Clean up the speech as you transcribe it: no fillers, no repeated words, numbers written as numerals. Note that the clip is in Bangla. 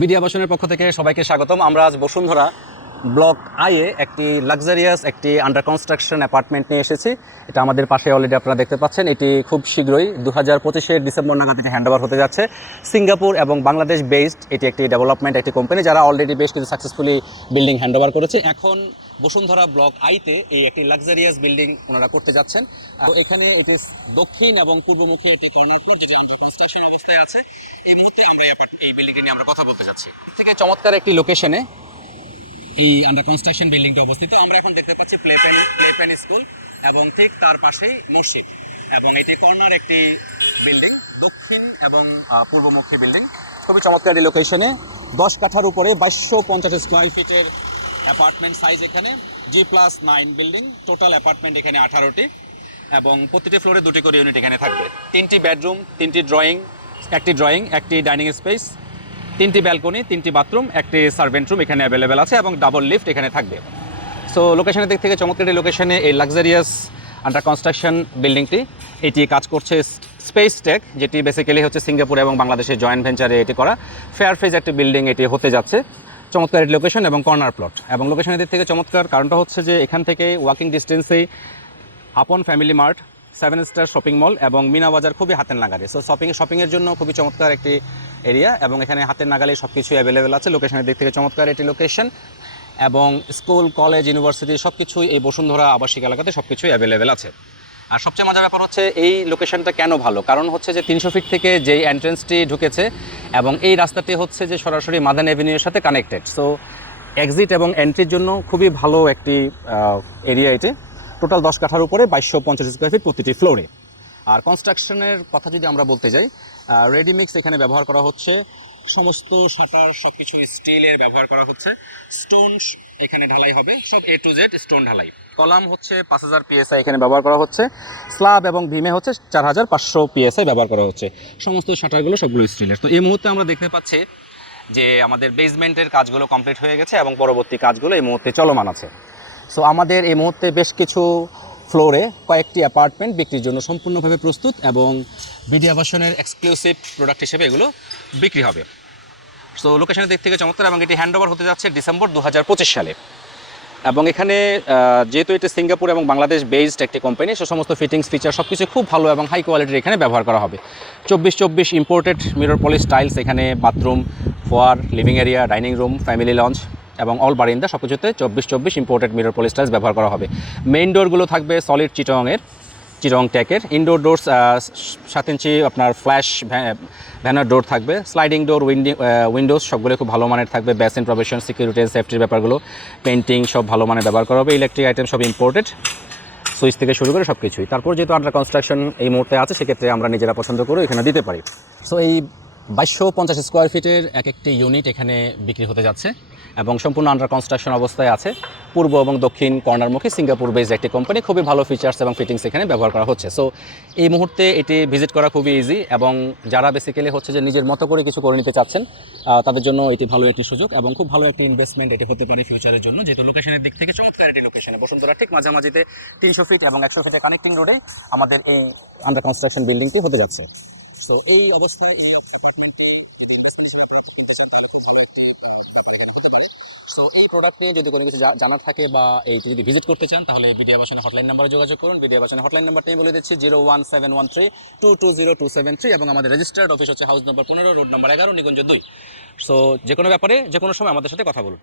বিডি আবাসনের পক্ষ থেকে সবাইকে স্বাগতম। আমরা আজ বসুন্ধরা ব্লক আইয়ে একটি লাক্সারিয়াস একটি আন্ডার কনস্ট্রাকশন অ্যাপার্টমেন্ট নিয়ে এসেছি। এটা আমাদের পাশে অলরেডি আপনারা দেখতে পাচ্ছেন। এটি খুব শীঘ্রই 2025-এর ডিসেম্বর নাগাদ এটি হ্যান্ডওভার হতে যাচ্ছে। সিঙ্গাপুর এবং বাংলাদেশ বেসড এটি একটি ডেভেলপমেন্ট একটি কোম্পানি, যারা অলরেডি বেশ কিছু সাকসেসফুলি বিল্ডিং হ্যান্ডওভার করেছে। এখন বসুন্ধরা ব্লক আইতে এই একটি লাক্সারিয়াস বিল্ডিং ওনারা করতে যাচ্ছেন। তো এখানে এটি দক্ষিণ এবং পূর্বমুখী একটি কর্নার ফ্লোর, যেটি আন্ডার কনস্ট্রাকশন অবস্থায় আছে। এই মুহূর্তে আমরা এই বিল্ডিংটি নিয়ে আমরা কথা বলতে যাচ্ছি। থেকে চমৎকার একটি লোকেশনে এই আন্ডার কনস্ট্রাকশন বিল্ডিংটি অবস্থিত। আমরা এখন দেখতে পাচ্ছি প্লে প্যান স্কুল এবং ঠিক তার পাশেই মসজিদ, এবং এটি কর্নার একটি বিল্ডিং, দক্ষিণ এবং পূর্বমুখী বিল্ডিং। খুবই চমৎকার এই লোকেশনে 10 কাঠার উপরে 2250 স্কোয়ার ফিটের অ্যাপার্টমেন্ট সাইজ। এখানে G+9 বিল্ডিং, টোটাল অ্যাপার্টমেন্ট এখানে 18টি, এবং প্রতিটি ফ্লোরে 2টি করে ইউনিট এখানে থাকবে। 3টি বেডরুম, 3টি ড্রয়িং, একটি ডাইনিং স্পেস, 3টি ব্যালকনি, 3টি বাথরুম, একটি সার্ভেন্ট রুম এখানে অ্যাভেলেবেল আছে, এবং ডাবল লিফট এখানে থাকবে। সো লোকেশনের দিক থেকে চমৎকার এই লোকেশনে এই লাক্সারিয়াস আন্ডার কনস্ট্রাকশন বিল্ডিংটি এটি কাজ করছে স্পেস টেক, যেটি বেসিক্যালি হচ্ছে সিঙ্গাপুর এবং বাংলাদেশের জয়েন্ট ভেঞ্চারে এটি করা ফেয়ার ফেজ একটি বিল্ডিং এটি হতে যাচ্ছে। চমৎকার লোকেশন এবং কর্নার প্লট, এবং লোকেশনের দিক থেকে চমৎকার কারণটা হচ্ছে যে এখান থেকে ওয়াকিং ডিস্টেন্সেই আপন family mart, 7 star shopping mall এবং মিনা বাজার খুবই হাতের নাগালে। সো শপিংয়ের জন্য খুবই চমৎকার একটি এরিয়া, এবং এখানে হাতের নাগালে সব কিছুই অ্যাভেলেবেল আছে। লোকেশনের দিক থেকে চমৎকার এটি লোকেশন, এবং স্কুল, কলেজ, ইউনিভার্সিটি সব কিছুই এই বসুন্ধরা আবাসিক এলাকাতে সব কিছুই অ্যাভেলেবেল আছে। আর সবচেয়ে মজার ব্যাপার হচ্ছে এই লোকেশনটা কেন ভালো, কারণ হচ্ছে যে 300 ফিট থেকে যেই এন্ট্রেন্সটি ঢুকেছে, এবং এই রাস্তাটি হচ্ছে যে সরাসরি মাদান অ্যাভিনিউর সাথে কানেক্টেড। সো এক্সিট এবং এন্ট্রির জন্য খুবই ভালো একটি এরিয়া এটি। টোটাল 10 কাঠার উপরে 2250 স্কোয়ার ফিট প্রতিটি ফ্লোরে। আর কনস্ট্রাকশনের কথা যদি আমরা বলতে যাই, রেডিমিক্স এখানে ব্যবহার করা হচ্ছে, সমস্ত শাটার সব কিছু স্টিলের ব্যবহার করা হচ্ছে, স্টোন এখানে ঢালাই হবে, সব A to Z স্টোন ঢালাই। কলাম হচ্ছে 5000 PSI এখানে ব্যবহার করা হচ্ছে, স্ল্যাব এবং ভীমে হচ্ছে 4500 PSI ব্যবহার করা হচ্ছে। সমস্ত শাটারগুলো সবগুলো স্টিলের। তো এই মুহূর্তে আমরা দেখতে পাচ্ছি যে আমাদের বেসমেন্টের কাজগুলো কমপ্লিট হয়ে গেছে, এবং পরবর্তী কাজগুলো এই মুহূর্তে চলমান আছে। সো আমাদের এই মুহূর্তে বেশ কিছু ফ্লোরে কয়েকটি অ্যাপার্টমেন্ট বিক্রির জন্য সম্পূর্ণভাবে প্রস্তুত, এবং বিডি আবাসনের এক্সক্লুসিভ প্রোডাক্ট হিসেবে এগুলো বিক্রি হবে। সো লোকেশনের দিক থেকে চমৎকার, এবং এটি হ্যান্ডওভার হতে যাচ্ছে ডিসেম্বর 2025 সালে। এবং এখানে যেহেতু এটি সিঙ্গাপুর এবং বাংলাদেশ বেসড একটি কোম্পানি, সে সমস্ত ফিটিংস ফিচার সব কিছু খুব ভালো এবং হাই কোয়ালিটির এখানে ব্যবহার করা হবে। 24/24 ইম্পোর্টেড মিরর পলিশ টাইলস, এখানে bathroom, foyer, living area, dining room, family lounge এবং অল বারিন্দা সব কিছুতে 24/24 ইম্পোর্টেড মিরর পলিশ টাইলস ব্যবহার করা হবে। মেইন ডোরগুলো থাকবে সলিড চিটং ট্যাকের। ইনডোর ডোরস 7 ইঞ্চি আপনার ফ্ল্যাশ ভ্যানার ডোর থাকবে। স্লাইডিং ডোর, উইন্ডোজ সবগুলো খুব ভালো মানের থাকবে। বেসিন, প্রভিশন, সিকিউরিটি, সেফটির ব্যাপারগুলো, পেন্টিং সব ভালো মানের ব্যবহার করা হবে। ইলেকট্রিক আইটেম সব ইম্পোর্টেড, সুইচ থেকে শুরু করে সব কিছুই। তারপর যেহেতু আন্ডার কনস্ট্রাকশন এই মুহূর্তে আছে, সেক্ষেত্রে আমরা নিজেরা পছন্দ করে এখানে দিতে পারি। সো এই 2250 স্কোয়ার ফিটের এক একটি ইউনিট এখানে বিক্রি হতে যাচ্ছে, এবং সম্পূর্ণ আন্ডার কনস্ট্রাকশন অবস্থায় আছে। পূর্ব এবং দক্ষিণ কর্নারমুখী সিঙ্গাপুর বেসড একটি কোম্পানি, খুবই ভালো ফিচার্স এবং ফিটিংস এখানে ব্যবহার করা হচ্ছে। সো এই মুহূর্তে এটি ভিজিট করা খুবই ইজি, এবং যারা বেসিক্যালি হচ্ছে যে নিজের মতো করে কিছু করে নিতে চাচ্ছেন তাদের জন্য এটি ভালো একটি সুযোগ, এবং খুব ভালো একটি ইনভেস্টমেন্ট এটি হতে পারে ফিউচারের জন্য। যেহেতু লোকেশনের দিক থেকে চমৎকার একটি লোকেশনে বসুন্ধরা ঠিক মাঝামাঝিতে 300 ফিট এবং 100 ফিটের কানেক্টিং রোডে আমাদের এই আন্ডার কনস্ট্রাকশন বিল্ডিংটি হতে যাচ্ছে। সো এই অবস্থায় এই অ্যাপার্টমেন্টটি যদি ইনভেস্টমেন্ট হিসেবে আপনারা কিনতে চান, তাহলে খুব ভালো একটি ব্যাপার এখানে হতে পারে। সো এই প্রোডাক্ট নিয়ে যদি কোনো কিছু জানার থাকে বা এইটি যদি ভিজিট করতে চান, তাহলে বিডি আবাসনের হটলাইন নাম্বারে যোগাযোগ করুন। বিডি আবাসনের হটলাইন নাম্বারটা আমি বলে দিচ্ছি 01713220273, এবং আমাদের রেজিস্টার্ড অফিস হচ্ছে হাউস নম্বর 15, রোড নম্বর 11, নিকুঞ্জ 2। সো যে কোনো ব্যাপারে যে কোনো সময় আমাদের সাথে কথা বলুন।